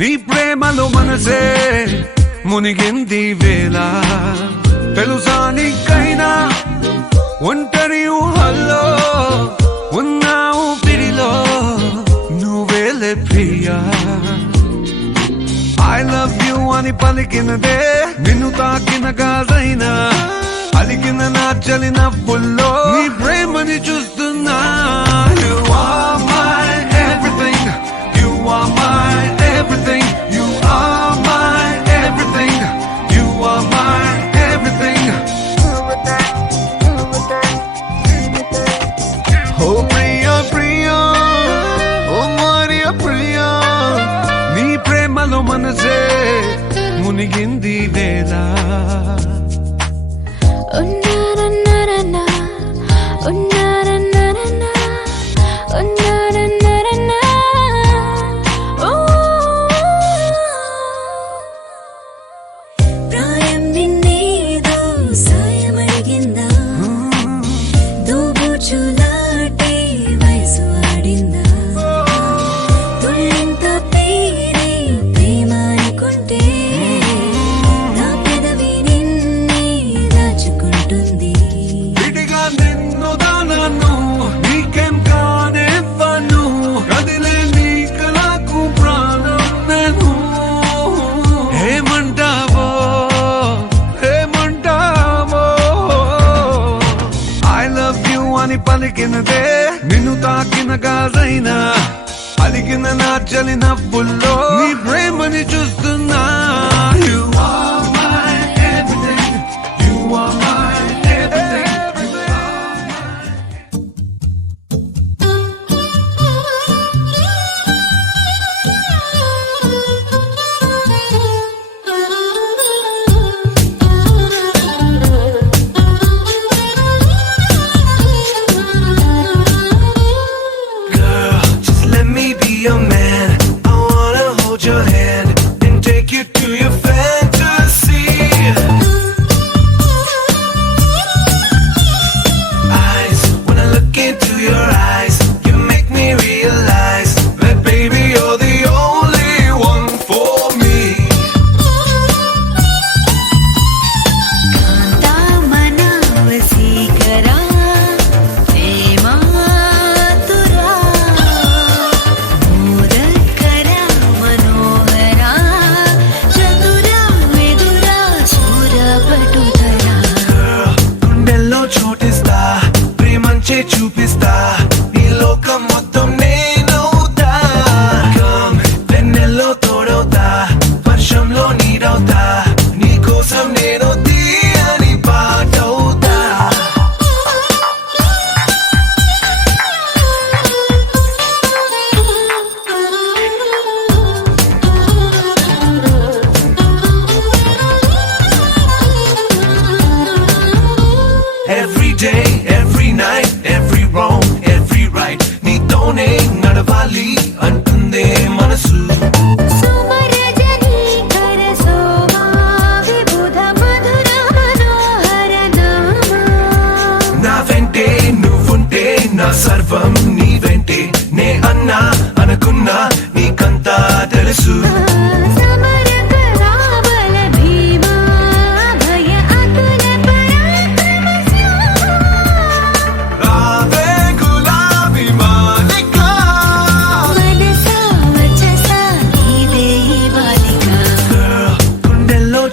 నీ ప్రేమలో మనసే మునిగింది వేళ తెలుసా నీకైనా ఒంటరి ఊహల్లో ఉన్నావు పిడిలో నువ్వేలే ప్రియా I love you అని పలికినదే నిన్ను తాకిన గాజైనా అలికిన నా చలి నవ్వుల్లో నీ ప్రేమని చూస్తున్నా You are my everything You are my everything You are my everything You are my everything Oh Priya Priya Oh Maria Priya నీ ప్రేమలో మనసే మునిగింది వేళ పలికినదే నిన్ను తాకిన గాజైనా అలికిన నా చలి నవ్వుల్లో నీ ప్రేమని చూస్తున్నా You are my everything You are my everything Your man, I wanna hold your hand and take you to your fantasy. Eyes, when I look into your eyes, you make me realize that baby you're the only one for me. చూపిస్తా నీ లోకం మొత్తం నేనవుతా come వెన్నెల్లో తోడవుతా వర్షంలో నీడవుతా నీ కోసం నేను తీయని పాటవుతా Every day, every night, every wrong, every right నీతోనే నడవాలి అంటుందే మనసు నా వెంటే నువ్వుంటే నా సర్వం నీ వెంటే నే అన్నా అనుకున్నా నీకంతా తెలుసు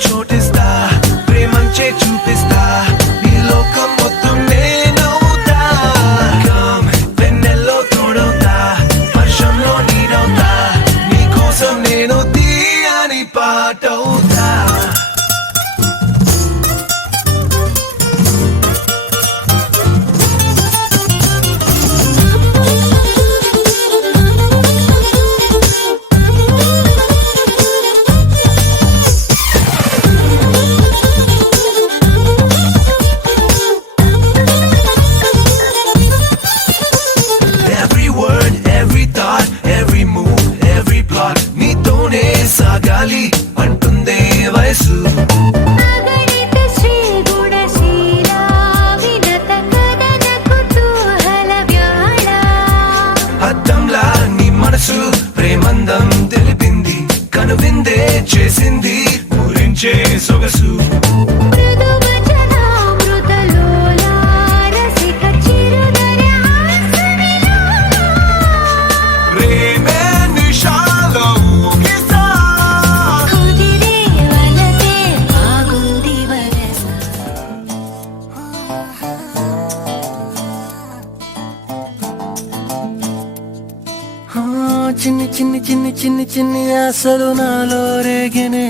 చోటిస్తా ప్రేమంచే చూపిస్తా నీ లోకం మొత్తం నేనవుతా కమ్ వెన్నెల్లో తోడవుతా వర్షంలో నీడవుతా నీ కోసం నేను తీయని పాటవుతా సాగాలి అంటుందే వయసు అద్దంలా నీ మనసు ప్రేమందం తెలిపింది చేసింది పూరించే సొగసు. ప్రేమే నిషాలో ఊగిసా. చిన్ని చిన్ని చిన్ని చిన్ని చిన్ని ఆశలు నాలో రేగనే.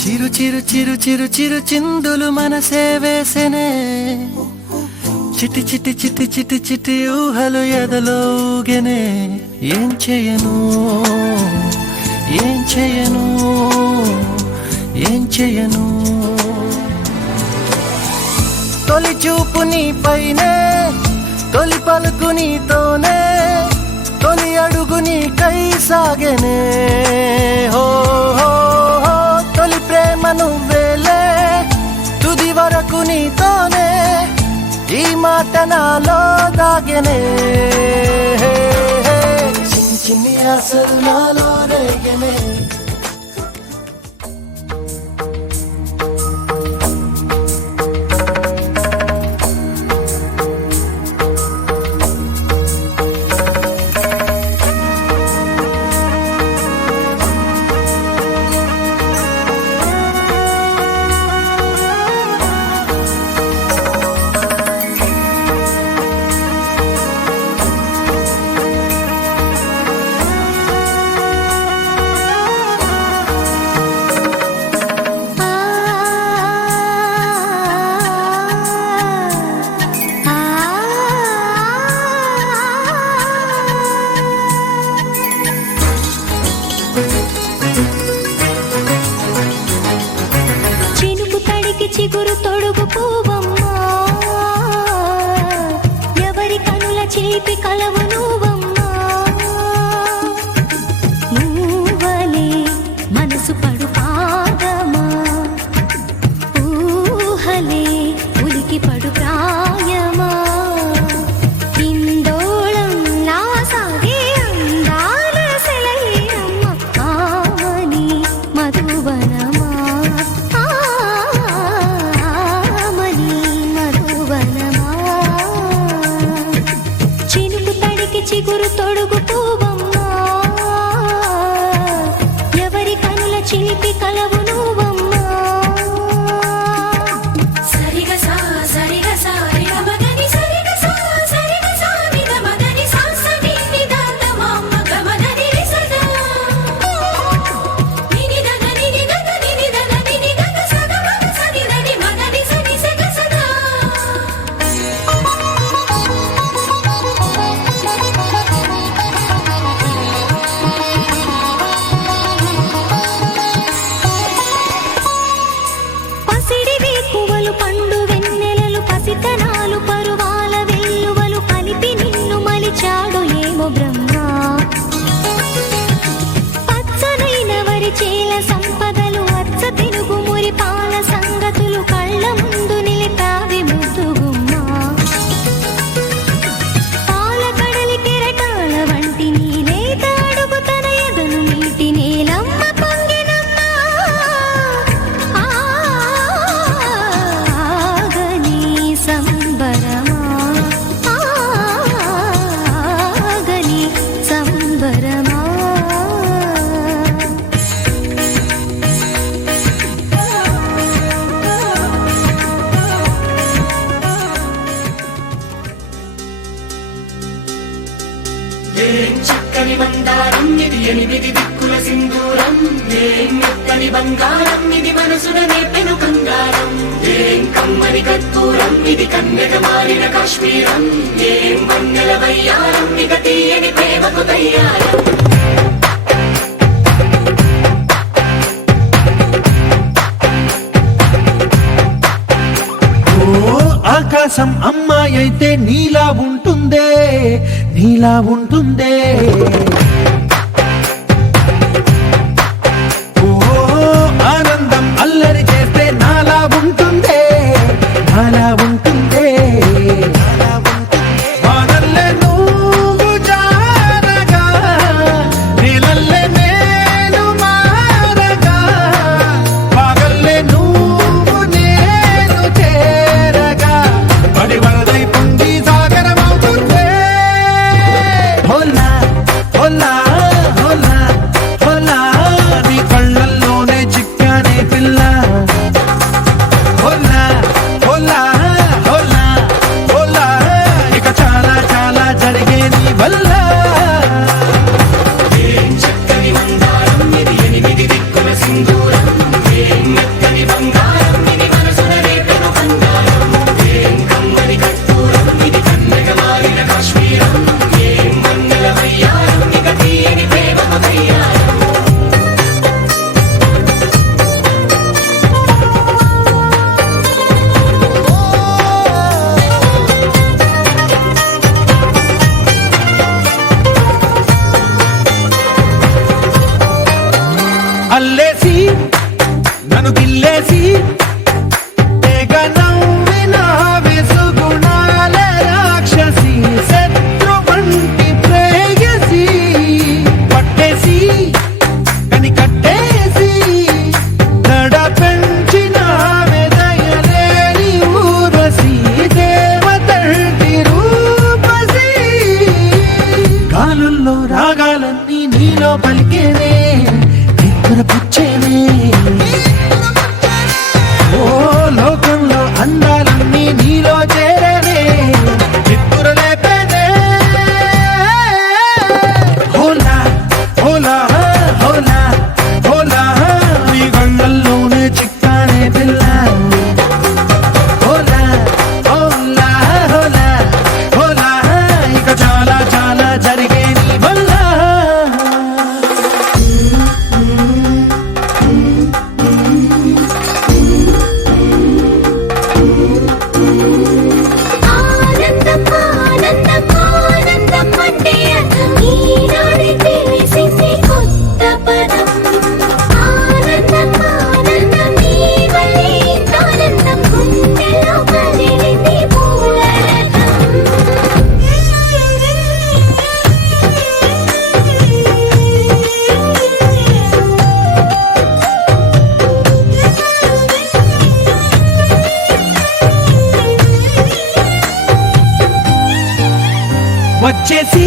చిరు చిరు చిరు చిరు చిరు చిందులు మనసే వేసెనే. చిటి చిటి చిటి చిటి చిటి ఊహలు ఎదలో ఊగెనే. ఏం చేయను ఏం చేయను ఏం చేయను. తొలి చూపు నీ పైనే, తొలి పలుకు నీతోనే, తొలి అడుగు నీకై సాగెనే. హో హో హో తొలి ప్రేమ నువ్వేలే, తుది వరకు నీతోనే, ఈ మాట నాలో దాగెనే. చిన్ని చిన్ని ఆశలు నాలో రేగెనే. చిగురు తొడుగు పూవమ్మా, ఎవరి కనుల చిలిపి కలవు నువ్వమ్మా. నువ్వలే మనసు పడు పాదమా, ఊహలే ఉలికి పడు ప్రాయమా. ఇందోళం నా సాగే అందాల సెలయేరమ్మ, ఆమని మధువనమా. చిగురు తొడుగు పూవమ్మా, ఎవరి కనుల చిలిపి కలవు నువ్వమ్మా. సరిగా సా సరిగా సా రిగ మదని సరిగా సా సరిగా సా నిగ మదని సా సని నిదాత మమ్మ గమదని రిసదా. నిని దగ నిని దగ నిని దగ నిని దగ సద మగ సని దని మదని సని సగ సదా. పండు వెన్నెలలు పసితనాలు పరువాల వెల్లువలు కలిపి నిన్ను మలిచాడు ఏమో బ్రహ్మ. పచ్చనైన వరి చేల సంపదలు, అచ్చ తినుగు మురి పాల సంగతులు కళ్ళ ముందు నిలిపావి ముద్దుగుమ్మ. పాల కడలి కెరటాల వంటి నీలేత అడుగు తన ఎదను నీటి నేలమ్మ పొంగినమ్మ. సంబరమా ఆగని సంబరమా. ఏం చక్కని మందారం ఇది, ఎనిమిది దిక్కుల సింధూరం. ఏం మెత్తని బంగారం ఇది, మనసున నేపెను కంగారం. ఏం కమ్మని కర్పూరం ఇది, కన్నెగ మారిన కాశ్మీరం. ఏం వన్నెల వయ్యారం ఇక తీయని ప్రేమకు తయ్యారం. ఆకాశం అమ్మాయి అయితే నీలా ఉంటుందే, నీలా ఉంటుందే. ఓ ఆనందం అల్లరి చేస్తే నాలా ఉంటుందే, నాలా ఉంటుందే. వానల్లే నువ్వు జారగా, నీలల్లే నేను మా నీలో పలికేనే నిద్ర పుచ్చేనే ఓ లోకంలో అందాలన్నీ నీలో చేరేనే చిత్తుర లేపేనే హోలా హోలా హోలా హోలా నీ గంగల్లోనే చిక్కానే పిల్ల హోలా హోలా హోలా హోలా ఇక చాలా చాలా జరిగే నీ వల్ల ఆనందం ఆనందం ఆనందం అంటే ఈనాడే తెలిసింది కొత్త పదం ఆనందం ఆనందం నీ వల్లే ఆనందం గుండెలో కదిలింది వచ్చేసి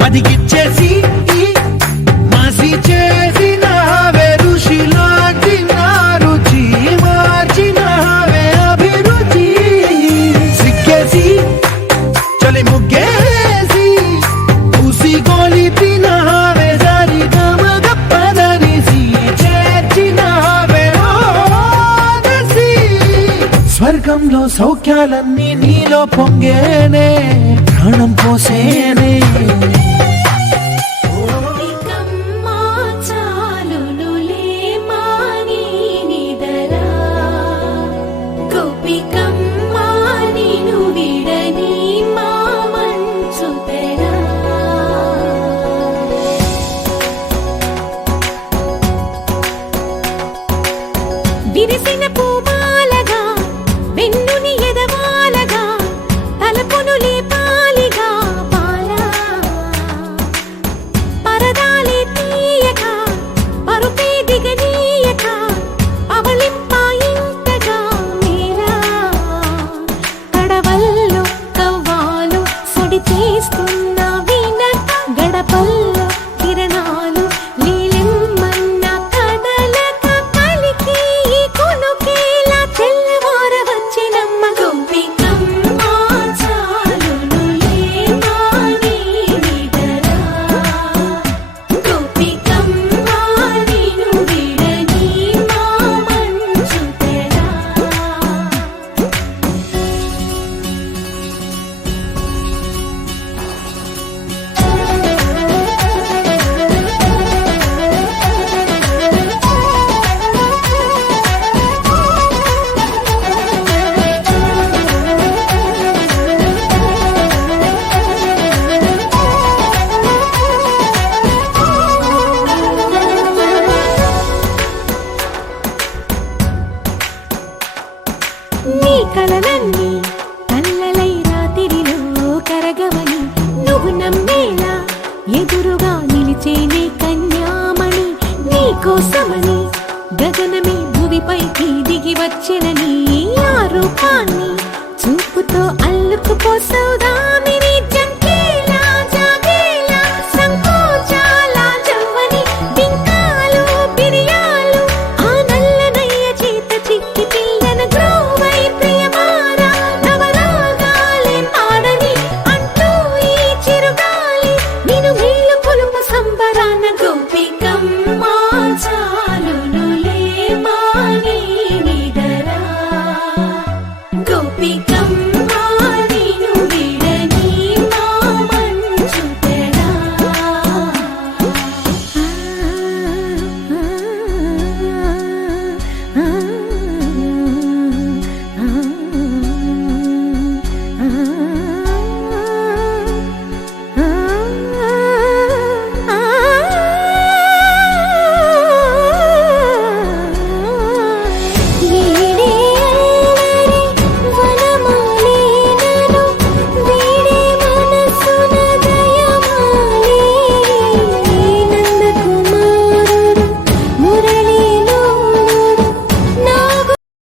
మదిగిచ్చేసి మాసి చేసిన ఋషిలాంటి నా రుచి మార్చిన అభిరుచి సిక్కేసి చలి ముగ్గేసి ఉసి గోలిపిన సరి గమగప్పదనిసి చేర్చిన స్వర్గంలో సౌఖ్యాలన్నీ నీలో పొంగేనే ప్రాణం పోసేనే గోపికమ్మా చాలునులే మాని నిదరా గోపికమ్మా నిను విడని మా మంచు తెరా విరిసిన పూమాలగా వెన్నుని ఎదవాలగా తలపును లేపాలిగా పాలా పరదాలే తీయక పరుపే దిగనీయక అవలింపాయింతగా మీరా కడవల్లో కవ్వాలు సడి చేస్తున్న వీణత గడపల్లో కిరణాలు నీలిమ్మన్న కదలక కలికి కొనుకేలా తెల్లవార వచ్చినమ్మ గోపికమ్మా చాలునులే మాని నిదరా గోపికమ్మా నిను విడని మా మంచు తెరా నీ కలలన్నీ కల్లలై రాత్రిలో కరగవని నువ్వు నమ్మేలా ఎదురుగా నిలిచేనే కన్యామణి నీ కోసమని గగనమే భూమిపైకి దిగి వచ్చిన నీ